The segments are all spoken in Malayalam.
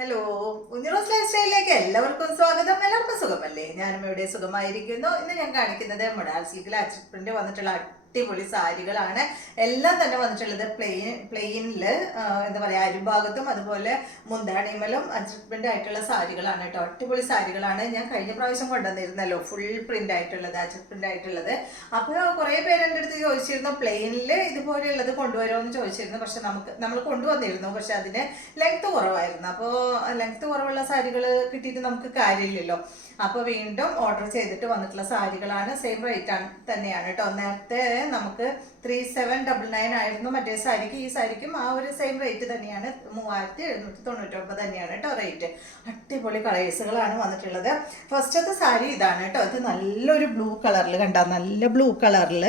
ഹലോ, കുഞ്ഞുറോസ് ലൈഫ് സ്റ്റൈലിലേക്ക് എല്ലാവർക്കും സ്വാഗതം. എല്ലാവർക്കും സുഖമല്ലേ? ഞാനും ഇവിടെ സുഖമായിരിക്കുന്നു. ഇന്ന് ഞാൻ കാണിക്കുന്നത് മൊഡാൾ സിൽക്കിൽ അച്ചടി പ്രിന്റ് വന്നിട്ടുള്ള അടിപൊളി സാരികളാണ്. എല്ലാം തന്നെ വന്നിട്ടുള്ളത് പ്ലെയിനില് എന്താ പറയാ, അരിഭാഗത്തും അതുപോലെ മുന്താണിമലും അച്ചടി പ്രിന്റ് ആയിട്ടുള്ള സാരികളാണ് കേട്ടോ. അടിപൊളി സാരികളാണ്. ഞാൻ കഴിഞ്ഞ പ്രാവശ്യം കൊണ്ടുവന്നിരുന്നല്ലോ ഫുൾ പ്രിന്റ് ആയിട്ടുള്ളത്, അച്ചടി പ്രിന്റ് ആയിട്ടുള്ളത്. അപ്പോൾ കുറേ പേര് എൻ്റെ അടുത്ത് ചോദിച്ചിരുന്നു പ്ലെയിനിൽ ഇതുപോലെയുള്ളത് കൊണ്ടുവരുമോ എന്ന് ചോദിച്ചിരുന്നു. പക്ഷെ നമ്മൾ കൊണ്ടുവന്നിരുന്നു, പക്ഷെ അതിന് ലെങ്ത് കുറവായിരുന്നു. അപ്പോൾ ലെങ്ത് കുറവുള്ള സാരികൾ കിട്ടിയിട്ട് നമുക്ക് കാര്യമില്ലല്ലോ. അപ്പോൾ വീണ്ടും ഓർഡർ ചെയ്തിട്ട് വന്നിട്ടുള്ള സാരികളാണ്. സെയിം റേറ്റ് തന്നെയാണ് കേട്ടോ. നേരത്തെ നമുക്ക് 3799 ആയിരുന്നു മറ്റേ സാരിക്ക്. ഈ സാരിക്കും ആ ഒരു സെയിം റേറ്റ് തന്നെയാണ്, 3799 തന്നെയാണ് കേട്ടോ റേറ്റ്. അടിപൊളി കളേഴ്സുകളാണ് വന്നിട്ടുള്ളത്. ഫസ്റ്റത്തെ സാരി ഇതാണ് കേട്ടോ. ഇത് നല്ലൊരു ബ്ലൂ കളറിൽ കണ്ട, നല്ല ബ്ലൂ കളറിൽ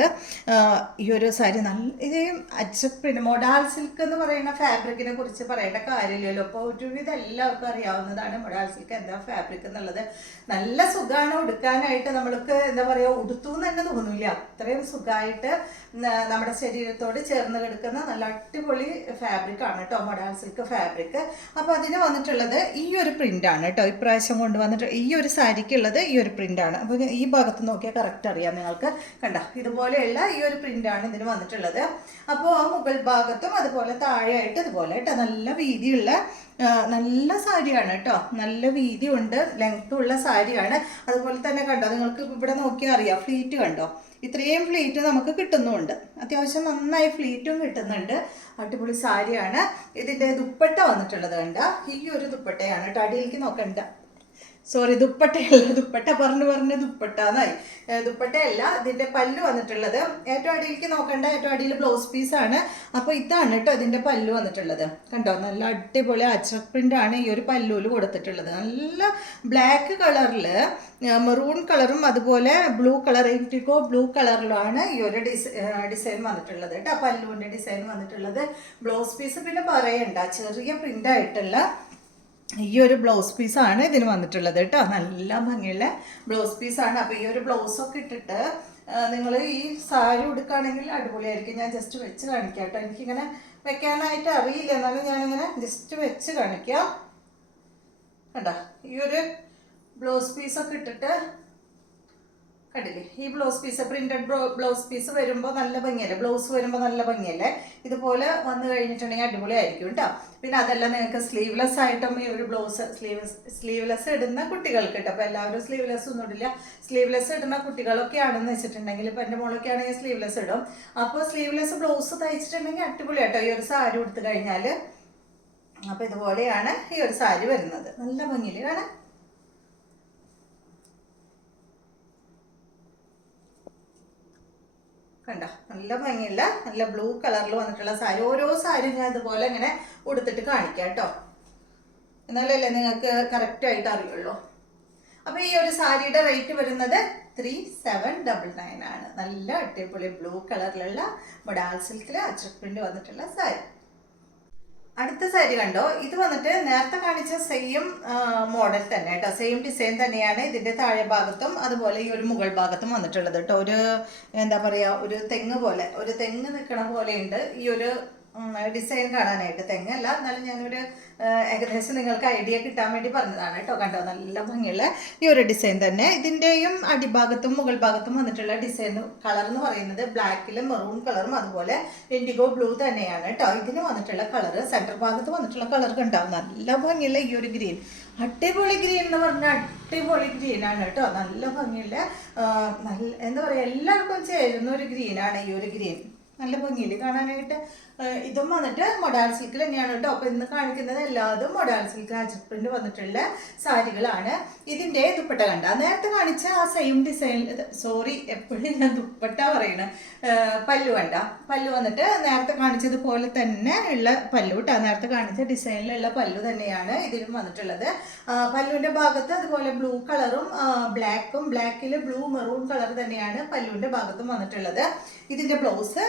ഈ ഒരു സാരി നല്ല ഇത് അച്ചപ്രിന്റ് മൊഡാൾ സിൽക്ക് എന്ന് പറയുന്ന ഫാബ്രിക്കിനെ കുറിച്ച് പറയേണ്ട കാര്യമില്ലല്ലോ. അപ്പോൾ ഒരുവിധം എല്ലാവർക്കും അറിയാവുന്നതാണ് മൊഡാൾ സിൽക്ക് എന്താ ഫാബ്രിക് എന്നുള്ളത്. നല്ല സുഖമാണ് ഉടുക്കാനായിട്ട്. നമ്മൾക്ക് എന്താ പറയുക, ഉടുത്തു എന്ന് തന്നെ തോന്നില്ല, അത്രയും സുഖമായിട്ട് നമ്മുടെ ശരീരത്തോട് ചേർന്ന് കിടക്കുന്ന നല്ല അടിപൊളി ഫാബ്രിക് ആണ് കേട്ടോ മൊഡാൾ സിൽക്ക് ഫാബ്രിക്. അപ്പോൾ അതിന് വന്നിട്ടുള്ളത് ഈ ഒരു പ്രിൻ്റാണ് കേട്ടോ. ഇപ്രാവശ്യം കൊണ്ടുവന്നിട്ട് ഈ ഒരു സാരിക്കുള്ളത് ഈ ഒരു പ്രിൻ്റാണ്. അപ്പോൾ ഈ ഭാഗത്ത് നോക്കിയാൽ കറക്റ്റ് അറിയാം നിങ്ങൾക്ക്. കണ്ട, ഇതുപോലെയുള്ള ഈ ഒരു പ്രിൻ്റാണ് ഇതിന് വന്നിട്ടുള്ളത്. അപ്പോൾ ആ മുകൾ ഭാഗത്തും അതുപോലെ താഴെയായിട്ട് ഇതുപോലെ കേട്ടോ നല്ല വീതിയുള്ള നല്ല സാരിയാണ് കേട്ടോ. നല്ല വീതിയുണ്ട്, ലെങ്ത്തും ഉള്ള സാരിയാണ്. അതുപോലെ തന്നെ കണ്ടോ, നിങ്ങൾക്ക് ഇവിടെ നോക്കിയാൽ അറിയാം, ഫ്ലീറ്റ് കണ്ടോ, ഇത്രയും ഫ്ലീറ്റ് നമുക്ക് കിട്ടുന്നുമുണ്ട്. അത്യാവശ്യം നന്നായി ഫ്ലീറ്റും കിട്ടുന്നുണ്ട്. അടിപൊളി സാരിയാണ്. ഇതിൻ്റെ ദുപ്പട്ട വന്നിട്ടുള്ളത് കണ്ട, ഈ ഒരു ദുപ്പട്ടയാണ് കേട്ടോ. അടിയിലേക്ക് നോക്കണ്ട, സോറി, ദുപ്പട്ടയല്ല, ദുപ്പട്ട പറഞ്ഞ് ദുപ്പട്ടാന്നായി. ദുപ്പട്ടയല്ല, ഇതിൻ്റെ പല്ല് വന്നിട്ടുള്ളത്. ഏറ്റവും അടിയിലേക്ക് നോക്കണ്ട, ഏറ്റവും അടിയിൽ ബ്ലൗസ് പീസാണ്. അപ്പോൾ ഇതാണ് കേട്ടോ ഇതിൻ്റെ പല്ല് വന്നിട്ടുള്ളത്. കണ്ടോ, നല്ല അടിപൊളി അച്ചടി പ്രിൻ്റാണ് ഈ ഒരു പല്ലുവിൽ കൊടുത്തിട്ടുള്ളത്. നല്ല ബ്ലാക്ക് കളറിൽ മെറൂൺ കളറും അതുപോലെ ബ്ലൂ കളർ, ഇൻഡിഗോ ബ്ലൂ കളറിലാണ് ഈ ഒരു ഡിസൈൻ വന്നിട്ടുള്ളത് കേട്ടോ. പല്ലുവിൻ്റെ ഡിസൈൻ വന്നിട്ടുള്ളത്. ബ്ലൗസ് പീസ് പിന്നെ പറയണ്ട, ചെറിയ പ്രിൻ്റായിട്ടുള്ള ഈ ഒരു ബ്ലൗസ് പീസാണ് ഇതിന് വന്നിട്ടുള്ളത് കേട്ടോ. നല്ല ഭംഗിയുള്ള ബ്ലൗസ് പീസാണ്. അപ്പോൾ ഈ ഒരു ബ്ലൗസൊക്കെ ഇട്ടിട്ട് നിങ്ങൾ ഈ സാരി ഉടുക്കുകയാണെങ്കിൽ അടിപൊളിയായിരിക്കും. ഞാൻ ജസ്റ്റ് വെച്ച് കാണിക്കാം കേട്ടോ. എനിക്കിങ്ങനെ വെക്കാനായിട്ട് അറിയില്ല, എന്നാലും ഞാനിങ്ങനെ ജസ്റ്റ് വെച്ച് കാണിക്കാം. കണ്ടോ, ഈ ഒരു ബ്ലൗസ് പീസൊക്കെ ഇട്ടിട്ട് കണ്ടില്ലേ, ഈ blouse piece printed blouse piece വരുമ്പോൾ നല്ല ഭംഗിയല്ലേ, ബ്ലൗസ് വരുമ്പോൾ നല്ല ഭംഗിയല്ലേ. ഇതുപോലെ വന്നു കഴിഞ്ഞിട്ടുണ്ടെങ്കിൽ അടിപൊളിയായിരിക്കും കേട്ടോ. പിന്നെ അതല്ല, നിങ്ങൾക്ക് സ്ലീവ്ലെസ് ആയിട്ടും ഈ ഒരു ബ്ലൗസ് സ്ലീവ്ലെസ് ഇടുന്ന കുട്ടികൾക്ക് കേട്ടോ. അപ്പോൾ എല്ലാവരും സ്ലീവ്ലെസ് ഒന്നും ഇടില്ല. സ്ലീവ്ലെസ് ഇടുന്ന കുട്ടികളൊക്കെ ആണെന്ന് വെച്ചിട്ടുണ്ടെങ്കിൽ, ഇപ്പം എൻ്റെ മോളൊക്കെ ആണെങ്കിൽ സ്ലീവ്ലെസ് ഇടും. അപ്പോൾ സ്ലീവ്ലെസ് ബ്ലൗസ് തയ്ച്ചിട്ടുണ്ടെങ്കിൽ അടിപൊളി കേട്ടോ ഈ ഒരു സാരി ഉടുത്ത് കഴിഞ്ഞാൽ. അപ്പോൾ ഇതുപോലെയാണ് ഈ ഒരു സാരി വരുന്നത്. നല്ല ഭംഗിയിൽ കാണാൻ. കണ്ടോ, നല്ല ഭംഗിയുള്ള നല്ല ബ്ലൂ കളറിൽ വന്നിട്ടുള്ള സാരി. ഓരോ സാരി ഞാൻ ഇതുപോലെ ഇങ്ങനെ ഉടുത്തിട്ട് കാണിക്കാം കേട്ടോ, എന്നാലല്ലേ നിങ്ങൾക്ക് കറക്റ്റായിട്ട് അറിയുള്ളൂ. അപ്പോൾ ഈ ഒരു സാരിയുടെ റേറ്റ് വരുന്നത് 3799 ആണ്. നല്ല അടിപൊളി ബ്ലൂ കളറിലുള്ള മൊഡാൾ സിൽക്കിൽ അച്ചടി പ്രിന്റ് വന്നിട്ടുള്ള സാരി. അടുത്ത സാരി കണ്ടോ, ഇത് വന്നിട്ട് നേരത്തെ കാണിച്ച സെയിം മോഡൽ തന്നെ കേട്ടോ, സെയിം ഡിസൈൻ തന്നെയാണ്. ഇതിൻ്റെ താഴെ ഭാഗത്തും അതുപോലെ ഈ ഒരു മുകൾ ഭാഗത്തും വന്നിട്ടുള്ളത് കേട്ടോ. ഒരു എന്താ പറയുക, ഒരു തെങ്ങ് പോലെ, ഒരു തെങ്ങ് നിൽക്കണ പോലെയുണ്ട് ഈ ഒരു ഡിസൈൻ കാണാനായിട്ട്. തെങ്ങല്ല, എന്നാലും ഞാനൊരു ഏകദേശം നിങ്ങൾക്ക് ഐഡിയ കിട്ടാൻ വേണ്ടി പറഞ്ഞതാണ് കേട്ടോ. കണ്ടോ, നല്ല ഭംഗിയുള്ള ഈ ഒരു ഡിസൈൻ തന്നെ. ഇതിൻ്റെയും അടിഭാഗത്തും മുകൾ ഭാഗത്തും വന്നിട്ടുള്ള ഡിസൈൻ കളർ എന്ന് പറയുന്നത് ബ്ലാക്കിലും മെറൂൺ കളറും അതുപോലെ ഇൻഡിഗോ ബ്ലൂ തന്നെയാണ് കേട്ടോ. ഇതിന് വന്നിട്ടുള്ള കളർ, സെൻട്രൽ ഭാഗത്ത് വന്നിട്ടുള്ള കളർ കണ്ടോ, നല്ല ഭംഗിയുള്ള ഈ ഒരു ഗ്രീൻ, അടിപൊളി ഗ്രീൻ എന്ന് പറഞ്ഞാൽ അടിപൊളി ഗ്രീനാണ് കേട്ടോ. നല്ല ഭംഗിയുള്ള നല്ല എന്താ പറയുക, എല്ലാവർക്കും ചേരുന്ന ഒരു ഗ്രീനാണ് ഈ ഒരു ഗ്രീൻ. നല്ല ഭംഗിയിൽ കാണാനായിട്ട്. ഇതും വന്നിട്ട് മൊഡാൾ സിൽക്കിൽ തന്നെയാണ് കേട്ടോ. അപ്പോൾ ഇന്ന് കാണിക്കുന്നത് എല്ലാതും മൊഡാൾ സിൽക്ക് അച്ചടി പ്രിന്റ് വന്നിട്ടുള്ള സാരികളാണ്. ഇതിൻ്റെ ദുപ്പട്ട കണ്ട, നേരത്തെ കാണിച്ച ആ സെയിം ഡിസൈൻ, സോറി എപ്പോഴും ഞാൻ ദുപ്പട്ട പറയണ, പല്ലു കണ്ട, പല്ലു വന്നിട്ട് നേരത്തെ കാണിച്ചതുപോലെ തന്നെ ഉള്ള പല്ലു കേട്ടോ. നേരത്തെ കാണിച്ച ഡിസൈനിലുള്ള പല്ലു തന്നെയാണ് ഇതിലും വന്നിട്ടുള്ളത്. പല്ലുവിൻ്റെ ഭാഗത്ത് അതുപോലെ ബ്ലൂ കളറും ബ്ലാക്കും, ബ്ലാക്കിൽ ബ്ലൂ മെറൂൺ കളർ തന്നെയാണ് പല്ലുവിൻ്റെ ഭാഗത്തും വന്നിട്ടുള്ളത്. ഇതിൻ്റെ ബ്ലൗസ്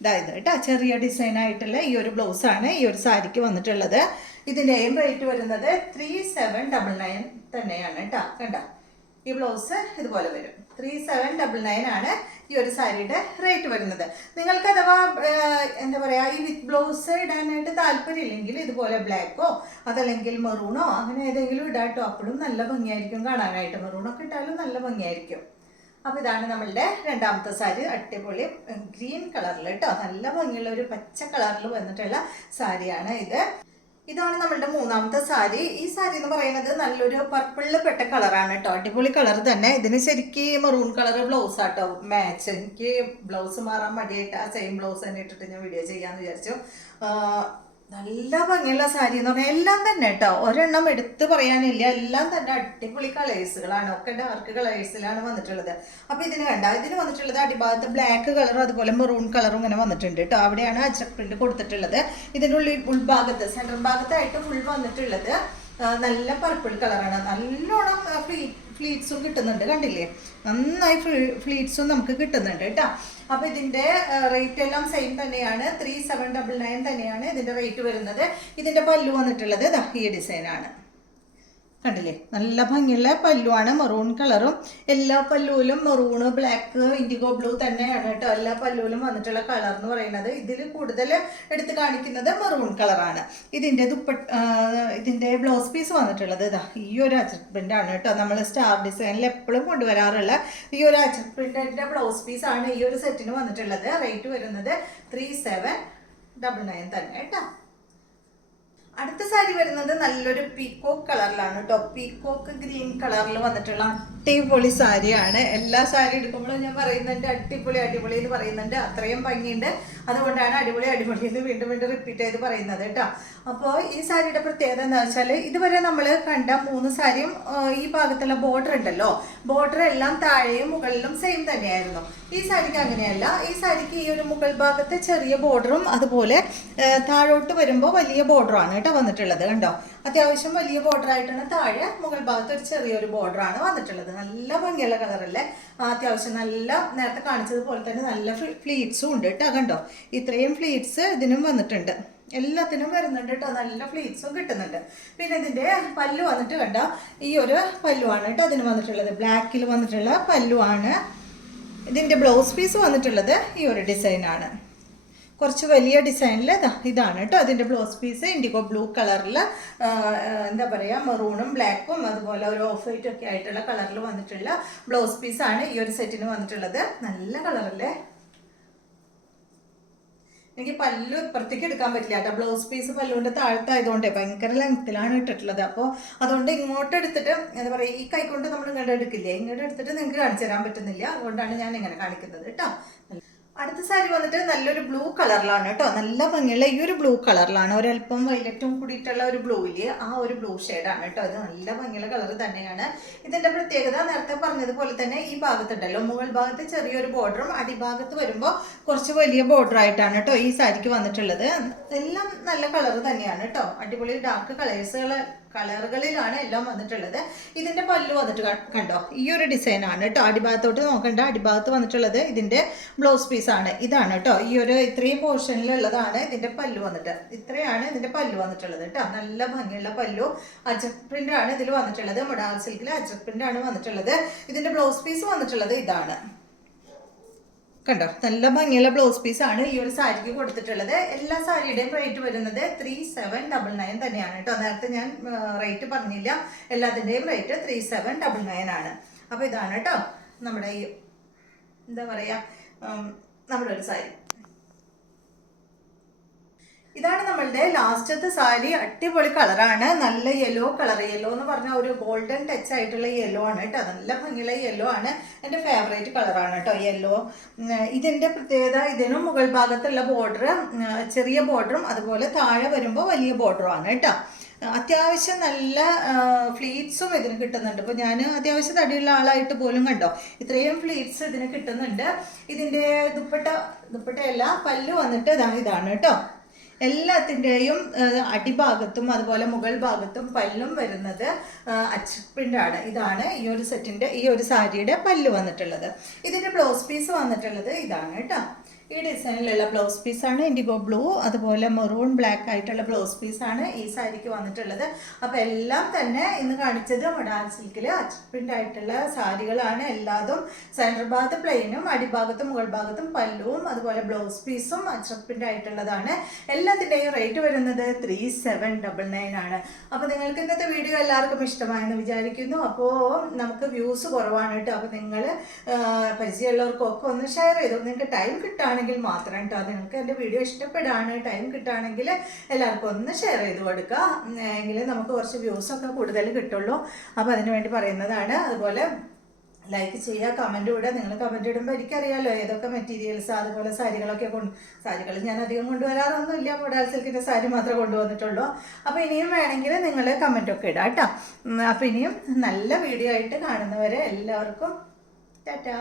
ഇതായത് കേട്ടോ, ചെറിയ ഡിസൈൻ ആയിട്ടുള്ള ഈ ഒരു ബ്ലൗസാണ് ഈ ഒരു സാരിക്ക് വന്നിട്ടുള്ളത്. ഇതിൻ്റെയും റേറ്റ് വരുന്നത് 3799 തന്നെയാണ് കേട്ടോ. കണ്ട, ഈ ബ്ലൗസ് ഇതുപോലെ വരും. 3799 ആണ് ഈ ഒരു സാരിയുടെ റേറ്റ് വരുന്നത്. നിങ്ങൾക്ക് അഥവാ എന്താ പറയുക, ഈ വിത്ത് ബ്ലൗസ് ഇടാനായിട്ട് താല്പര്യമില്ലെങ്കിൽ ഇതുപോലെ ബ്ലാക്കോ അതല്ലെങ്കിൽ മെറൂണോ അങ്ങനെ ഏതെങ്കിലും ഇടാട്ടോ, അപ്പോഴും നല്ല ഭംഗിയായിരിക്കും കാണാനായിട്ട്. മെറൂണൊക്കെ ഇട്ടാലും നല്ല ഭംഗിയായിരിക്കും. അപ്പോൾ ഇതാണ് നമ്മളുടെ രണ്ടാമത്തെ സാരി. അടിപൊളി ഗ്രീൻ കളറിൽ കേട്ടോ, നല്ല ഭംഗിയുള്ള ഒരു പച്ച കളറിൽ വന്നിട്ടുള്ള സാരിയാണ് ഇത്. ഇതാണ് നമ്മളുടെ മൂന്നാമത്തെ സാരി. ഈ സാരി എന്ന് പറയുന്നത് നല്ലൊരു പർപ്പിളിൽ പെട്ട കളറാണ് കേട്ടോ, അടിപൊളി കളർ തന്നെ. ഇതിന് ശരിക്കും മെറൂൺ കളർ ബ്ലൗസ് ആട്ടോ മാച്ച്. എനിക്ക് ബ്ലൗസ് മാറാൻ മടിയായിട്ട് ആ സെയിം ബ്ലൗസ് തന്നെ ഇട്ടിട്ട് ഞാൻ വീഡിയോ ചെയ്യാമെന്ന് വിചാരിച്ചു. നല്ല ഭംഗിയുള്ള സാരി എന്ന് പറഞ്ഞാൽ എല്ലാം തന്നെ കേട്ടോ, ഒരെണ്ണം എടുത്ത് പറയാനില്ല, എല്ലാം തന്നെ അടിപൊളി കളേഴ്സുകളാണ്, ഒക്കെ ഡാർക്ക് കളേഴ്സിലാണ് വന്നിട്ടുള്ളത്. അപ്പോൾ ഇതിന് കണ്ട, ഇതിന് വന്നിട്ടുള്ളത് അടിഭാഗത്ത് ബ്ലാക്ക് കളറും അതുപോലെ മെറൂൺ കളറും ഇങ്ങനെ വന്നിട്ടുണ്ട് കേട്ടോ. അവിടെയാണ് അജ്രക് പ്രിന്റ് കൊടുത്തിട്ടുള്ളത്. ഇതിൻ്റെ ഉൾഭാഗത്ത് സെൻട്രൽ ഭാഗത്തായിട്ട് ഫുൾ വന്നിട്ടുള്ളത് നല്ല പർപ്പിൾ കളറാണ്. നല്ലോണം ഫ്ലീറ്റ്സും കിട്ടുന്നുണ്ട്, കണ്ടില്ലേ, നന്നായി ഫ്ലീറ്റ്സും നമുക്ക് കിട്ടുന്നുണ്ട് കേട്ടോ. അപ്പോൾ ഇതിൻ്റെ റേറ്റ് എല്ലാം സെയിം തന്നെയാണ്, 3799 തന്നെയാണ് ഇതിൻ്റെ റേറ്റ് വരുന്നത്. ഇതിൻ്റെ പല്ലു വന്നിട്ടുള്ളത് ഈ ഡിസൈനാണ്, കണ്ടില്ലേ, നല്ല ഭംഗിയുള്ള പല്ലുവാണ്, മെറൂൺ കളറും. എല്ലാ പല്ലുവിലും മെറൂണ്, ബ്ലാക്ക്, ഇൻഡിഗോ ബ്ലൂ തന്നെയാണ് കേട്ടോ എല്ലാ പല്ലുവിലും വന്നിട്ടുള്ള കളർ എന്ന് പറയുന്നത്. ഇതിൽ കൂടുതൽ എടുത്ത് കാണിക്കുന്നത് മെറൂൺ കളറാണ്. ഇതിൻ്റെ ബ്ലൗസ് പീസ് വന്നിട്ടുള്ളത് ഈ ഒരു അജ്രക് പ്രിൻ്റ് ആണ് കേട്ടോ. നമ്മൾ സ്റ്റാർ ഡിസൈനിൽ എപ്പോഴും കൊണ്ടുവരാറുള്ള ഈ ഒരു അജ്രക് പ്രിൻ്റിൻ്റെ ബ്ലൗസ് പീസാണ് ഈ ഒരു സെറ്റിന് വന്നിട്ടുള്ളത്. റേറ്റ് വരുന്നത് 3799 തന്നെ കേട്ടോ. അടുത്ത സാരി വരുന്നത് നല്ലൊരു പീക്കോക്ക് കളറിലാണ് കേട്ടോ, പീക്കോക്ക് ഗ്രീൻ കളറിൽ വന്നിട്ടുള്ള അടിപൊളി സാരിയാണ്. എല്ലാ സാരി എടുക്കുമ്പോഴും ഞാൻ പറയുന്നുണ്ട് അടിപൊളി അടിപൊളി എന്ന് പറയുന്നുണ്ട്, അത്രയും ഭംഗിയുണ്ട്. അതുകൊണ്ടാണ് അടിപൊളി അടിപൊളി എന്ന് വീണ്ടും വീണ്ടും റിപ്പീറ്റ് ചെയ്ത് പറയുന്നത് കേട്ടോ. അപ്പോൾ ഈ സാരിയുടെ പ്രത്യേകത എന്താ വെച്ചാൽ, ഇതുവരെ നമ്മൾ കണ്ട 3 സാരിയും ഈ ഭാഗത്തുള്ള ബോർഡർ ഉണ്ടല്ലോ, ബോർഡർ എല്ലാം താഴെയും മുകളിലും സെയിം തന്നെയായിരുന്നു. ഈ സാരിക്ക് അങ്ങനെയല്ല. ഈ സാരിക്ക് ഈ ഒരു മുകൾ ഭാഗത്ത് ചെറിയ ബോർഡറും അതുപോലെ താഴോട്ട് വരുമ്പോൾ വലിയ ബോർഡറാണ് കേട്ടോ വന്നിട്ടുള്ളത്. കണ്ടോ, അത്യാവശ്യം വലിയ ബോർഡർ ആയിട്ടാണ് താഴെ, മുകൾ ഭാഗത്ത് ഒരു ചെറിയൊരു ബോർഡറാണ് വന്നിട്ടുള്ളത്. നല്ല ഭംഗിയുള്ള കളറല്ലേ, അത്യാവശ്യം നല്ല നേരത്തെ കാണിച്ചതുപോലെ തന്നെ നല്ല ഫ്ലീറ്റ്സും ഉണ്ട് കേട്ടോ. കണ്ടോ, ഇത്രയും ഫ്ലീറ്റ്സ് ഇതിനും വന്നിട്ടുണ്ട്, എല്ലാത്തിനും വരുന്നുണ്ട് കേട്ടോ, നല്ല ഫ്ലീറ്റ്സും കിട്ടുന്നുണ്ട്. പിന്നെ ഇതിൻ്റെ പല്ലു വന്നിട്ട് കണ്ടോ, ഈ ഒരു പല്ലുവാണ് കേട്ടോ അതിന് വന്നിട്ടുള്ളത്, ബ്ലാക്കിൽ വന്നിട്ടുള്ള പല്ലുവാണ്. ഇതിൻ്റെ ബ്ലൗസ് പീസ് വന്നിട്ടുള്ളത് ഈ ഒരു ഡിസൈനാണ്, കുറച്ച് വലിയ ഡിസൈനിൽ ഇതാണ് കേട്ടോ അതിൻ്റെ ബ്ലൗസ് പീസ്. ഇൻഡിഗോ ബ്ലൂ കളറിൽ എന്താ പറയുക, മെറൂണും ബ്ലാക്കും അതുപോലെ ഒരു ഓഫ് വൈറ്റ് ഒക്കെ ആയിട്ടുള്ള കളറിൽ വന്നിട്ടുള്ള ബ്ലൗസ് പീസാണ് ഈ ഒരു സെറ്റിന് വന്നിട്ടുള്ളത്. നല്ല കളറല്ലേ, എനിക്ക് പല്ലു ഇപ്പുറത്തേക്ക് എടുക്കാൻ പറ്റില്ല കേട്ടോ, ബ്ലൗസ് പീസ് പല്ലുവിൻ്റെ താഴത്തായതുകൊണ്ടേ ഭയങ്കര ലെങ്ത്തിലാണ് ഇട്ടിട്ടുള്ളത്. അപ്പോൾ അതുകൊണ്ട് ഇങ്ങോട്ട് എടുത്തിട്ട് എന്താ പറയുക, ഈ കൈ കൊണ്ട് നമ്മൾ ഇങ്ങോട്ട് എടുക്കില്ലേ, ഇങ്ങോട്ട് എടുത്തിട്ട് നിങ്ങൾക്ക് കാണിച്ചു തരാൻ പറ്റുന്നില്ല, അതുകൊണ്ടാണ് ഞാൻ ഇങ്ങനെ കാണിക്കുന്നത് കേട്ടോ. അടുത്ത സാരി വന്നിട്ട് നല്ലൊരു ബ്ലൂ കളറിലാണ് കേട്ടോ, നല്ല ഭംഗിയുള്ള ഈ ഒരു ബ്ലൂ കളറിലാണ്, ഒരല്പം വൈലറ്റും കൂടിയിട്ടുള്ള ഒരു ബ്ലൂ ഇല്ലേ, ആ ഒരു ബ്ലൂ ഷെയ്ഡാണ് കേട്ടോ. ഇത് നല്ല ഭംഗിയുള്ള കളർ തന്നെയാണ്. ഇതിൻ്റെ പ്രത്യേകത നേരത്തെ പറഞ്ഞതുപോലെ തന്നെ ഈ ഭാഗത്തുണ്ടല്ലോ, മുകൾ ഭാഗത്ത് ചെറിയൊരു ബോർഡറും അടിഭാഗത്ത് വരുമ്പോൾ കുറച്ച് വലിയ ബോർഡർ ആയിട്ടാണ് കേട്ടോ ഈ സാരിക്ക് വന്നിട്ടുള്ളത്. എല്ലാം നല്ല കളർ തന്നെയാണ് കേട്ടോ, അടിപൊളി ഡാർക്ക് കളറുകളിലാണ് എല്ലാം വന്നിട്ടുള്ളത്. ഇതിൻ്റെ പല്ലു വന്നിട്ട് കണ്ടോ, ഈ ഒരു ഡിസൈനാണ് കേട്ടോ. അടിഭാഗത്തോട്ട് നോക്കണ്ട, അടിഭാഗത്ത് വന്നിട്ടുള്ളത് ഇതിൻ്റെ ബ്ലൗസ് പീസാണ്, ഇതാണ് കേട്ടോ. ഈ ഒരു ഇത്രയും പോർഷനിലുള്ളതാണ് ഇതിൻ്റെ പല്ലു വന്നിട്ട്, ഇത്രയാണ് ഇതിൻ്റെ പല്ലു വന്നിട്ടുള്ളത് കേട്ടോ. നല്ല ഭംഗിയുള്ള പല്ലു, അജ്രക് പ്രിന്റ് ആണ് ഇതിൽ വന്നിട്ടുള്ളത്, മൊഡാൾ സിൽക്കിൽ അജ്രക് പ്രിന്റ് ആണ് വന്നിട്ടുള്ളത്. ഇതിൻ്റെ ബ്ലൗസ് പീസ് വന്നിട്ടുള്ളത് ഇതാണ്, കണ്ടോ, നല്ല ഭംഗിയുള്ള ബ്ലൗസ് പീസാണ് ഈ ഒരു സാരിക്ക് കൊടുത്തിട്ടുള്ളത്. എല്ലാ സാരിയുടെയും റേറ്റ് വരുന്നത് 3799 തന്നെയാണ് കേട്ടോ. നേരത്തെ ഞാൻ റേറ്റ് പറഞ്ഞില്ല, എല്ലാത്തിൻ്റെയും റേറ്റ് 3799 ആണ്. അപ്പോൾ ഇതാണ് കേട്ടോ നമ്മുടെ ഈ എന്താ പറയുക, നമ്മുടെ ഒരു സാരി. ഇതാണ് നമ്മളുടെ ലാസ്റ്റത്തെ സാരി, അടിപൊളി കളറാണ്, നല്ല യെല്ലോ കളർ. യെല്ലോ എന്ന് പറഞ്ഞാൽ ഒരു ഗോൾഡൻ ടച്ച് ആയിട്ടുള്ള യെല്ലോ ആണ് കേട്ടോ, നല്ല ഭംഗിയുള്ള യെല്ലോ ആണ്, എൻ്റെ ഫേവറേറ്റ് കളറാണ് കേട്ടോ യെല്ലോ. ഇതിൻ്റെ പ്രത്യേകത, ഇതിനും മുകൾ ഭാഗത്തുള്ള ബോർഡർ ചെറിയ ബോർഡറും അതുപോലെ താഴെ വരുമ്പോൾ വലിയ ബോർഡറും ആണ് കേട്ടോ. അത്യാവശ്യം നല്ല ഫ്ലീറ്റ്സും ഇതിന് കിട്ടുന്നുണ്ട്. ഇപ്പോൾ ഞാൻ അത്യാവശ്യം തടിയുള്ള ആളായിട്ട് പോലും കണ്ടോ ഇത്രയും ഫ്ലീറ്റ്സ് ഇതിന് കിട്ടുന്നുണ്ട്. ഇതിൻ്റെ ദുപ്പട്ടയല്ല, പല്ലു വന്നിട്ട് ഇതാണ് കേട്ടോ. എല്ലാത്തിൻ്റെയും അടിഭാഗത്തും അതുപോലെ മുകൾ ഭാഗത്തും പല്ലും വരുന്നത് അജ്രക് പ്രിൻ്റാണ്. ഇതാണ് ഈ ഒരു സെറ്റിൻ്റെ ഈ ഒരു സാരിയുടെ പല്ല് വന്നിട്ടുള്ളത്. ഇതിൻ്റെ ബ്ലൗസ് പീസ് വന്നിട്ടുള്ളത് ഇതാണ് കേട്ടോ. ഈ ഡിസൈനിലുള്ള ബ്ലൗസ് പീസാണ് ഇൻഡിഗോ ബ്ലൂ, അതുപോലെ മെറൂൺ ബ്ലാക്ക് ആയിട്ടുള്ള ബ്ലൗസ് പീസാണ് ഈ സാരിക്ക് വന്നിട്ടുള്ളത്. അപ്പോൾ എല്ലാം തന്നെ ഇന്ന് കാണിച്ചത് മൊഡാൾ സിൽക്കിൽ അച്ചപ്രിൻ്റ് ആയിട്ടുള്ള സാരികളാണ്. എല്ലാതും സെൻറ്റർ ഭാഗത്ത് പ്ലെയിനും അടിഭാഗത്തും മുകൾ ഭാഗത്തും പല്ലുവും അതുപോലെ ബ്ലൗസ് പീസും അച്ചപ്രിൻ്റ് ആയിട്ടുള്ളതാണ്. എല്ലാത്തിൻ്റെയും റേറ്റ് വരുന്നത് 3799 ആണ്. അപ്പോൾ നിങ്ങൾക്ക് ഇന്നത്തെ വീഡിയോ എല്ലാവർക്കും ഇഷ്ടമായെന്ന് വിചാരിക്കുന്നു. അപ്പോൾ നമുക്ക് വ്യൂസ് കുറവാണ് കേട്ടോ. അപ്പോൾ നിങ്ങൾ പരിചയമുള്ളവർക്കൊക്കെ ഒന്ന് ഷെയർ ചെയ്തു. നിങ്ങൾക്ക് ടൈം കിട്ടുകയാണെങ്കിൽ മാത്രം കേട്ടോ. നിങ്ങൾക്ക് എൻ്റെ വീഡിയോ ഇഷ്ടപ്പെടുകയാണ്, ടൈം കിട്ടുകയാണെങ്കിൽ എല്ലാവർക്കും ഒന്ന് ഷെയർ ചെയ്ത് കൊടുക്കുക. എങ്കിലും നമുക്ക് കുറച്ച് വ്യൂസൊക്കെ കൂടുതൽ കിട്ടുള്ളൂ. അപ്പോൾ അതിന് വേണ്ടി പറയുന്നതാണ്. അതുപോലെ ലൈക്ക് ചെയ്യുക, കമൻറ്റ് ഇടുക. നിങ്ങൾ കമൻറ്റ് ഇടുമ്പോൾ എനിക്കറിയാമല്ലോ ഏതൊക്കെ മെറ്റീരിയൽസ് അതുപോലെ സാരികളൊക്കെ സാരികൾ ഞാൻ അധികം കൊണ്ടുവരാറൊന്നുമില്ല, മൊഡാൾ സിൽക്കിൻ്റെ സാരി മാത്രമേ കൊണ്ടുവന്നിട്ടുള്ളൂ. അപ്പോൾ ഇനിയും വേണമെങ്കിൽ നിങ്ങൾ കമൻറ്റൊക്കെ ഇടാം കേട്ടോ. അപ്പോൾ ഇനിയും നല്ല വീഡിയോ ആയിട്ട് കാണുന്നവരെ എല്ലാവർക്കും ടാറ്റാ.